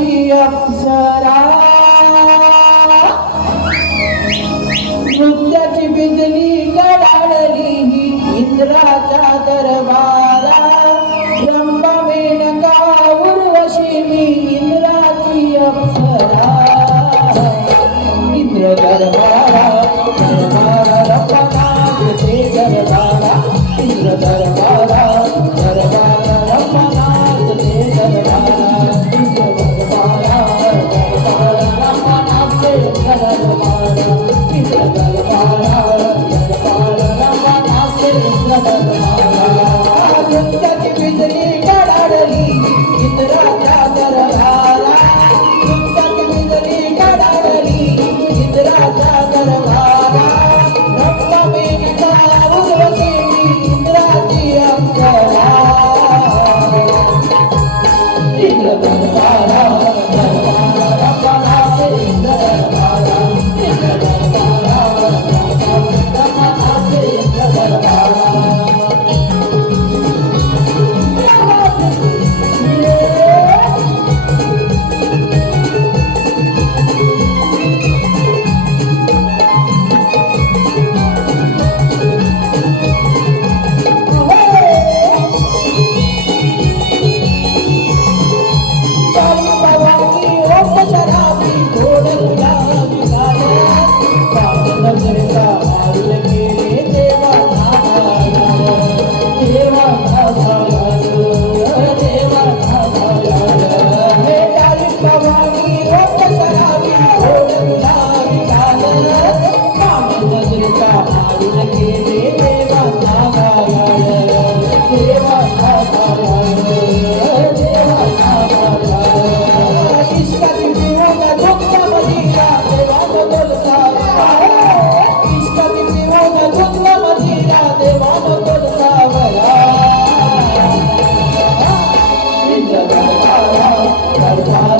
ती अप्सरा नृत्याची बिजली ही इंद्राच्या दरबारा. ब्रह्मा मेनका उर्वशी मी इंद्राची Indra Oh, oh. แต่ก็